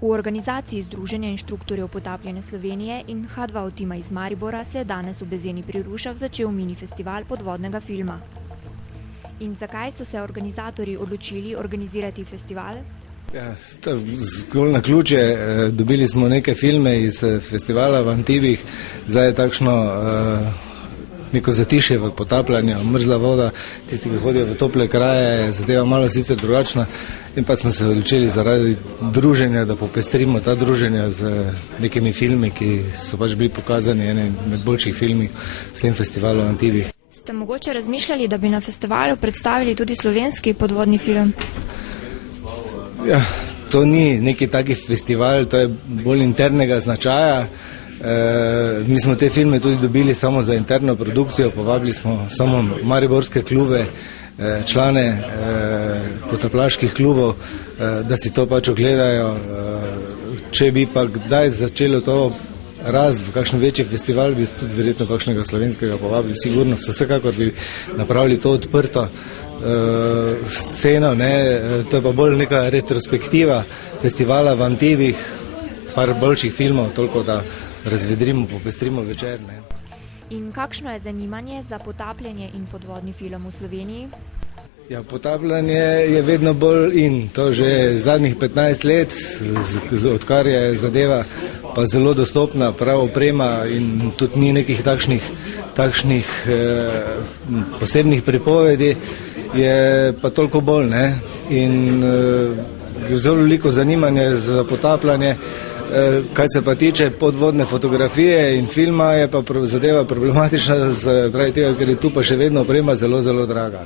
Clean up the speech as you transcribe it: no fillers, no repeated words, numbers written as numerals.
V organizaciji Združenja inštruktorjev potapljanja Slovenije in H2O tima iz Maribora se je danes v Bezeni pri Rušah začel mini festival podvodnega filma. In zakaj so se organizatorji odločili organizirati festival? Zgolj naključje, dobili smo neke filme iz festivala v Antibih, zdaj je takšno neko zatišje v potapljanju, mrzla voda, tisti, ki hodijo v tople kraje, je zadeva malo sicer drugačna in pa smo se odločili zaradi druženja, da popestrimo ta druženja z nekimi filmi, ki so pač bili pokazani eni med boljših filmih v tem festivalu v Antibih. Ste mogoče razmišljali, da bi na festivalu predstavili tudi slovenski podvodni film? Ja, to ni neki taki festival, to je bolj internega značaja. Mi smo te filme tudi dobili samo za interno produkcijo, povabili smo samo mariborske klube, člane potapljaških klubov, da si to pač ogledajo. Če bi pa kdaj začelo to rast v kakšen večji festival, bi tudi verjetno kakšnega slovenskega povabili, sigurno, vsekakor bi napravili to odprto sceno, to je pa bolj neka retrospektiva festivala v Antibih, par boljših filmov, toliko da razvedrimo, popestrimo večer. In kakšno je zanimanje za potapljanje in podvodni film v Sloveniji? Ja, potapljanje je vedno bolj in to že zadnjih 15 let, odkar je zadeva pa zelo dostopna, prav oprema in tudi ni nekih takšnih posebnih pripovedi, je pa toliko bolj, in zelo veliko zanimanje za potapljanje. Kaj se pa tiče podvodne fotografije in filma, je pa zadeva problematična zaradi tega, ker je tu pa še vedno oprema zelo, zelo draga.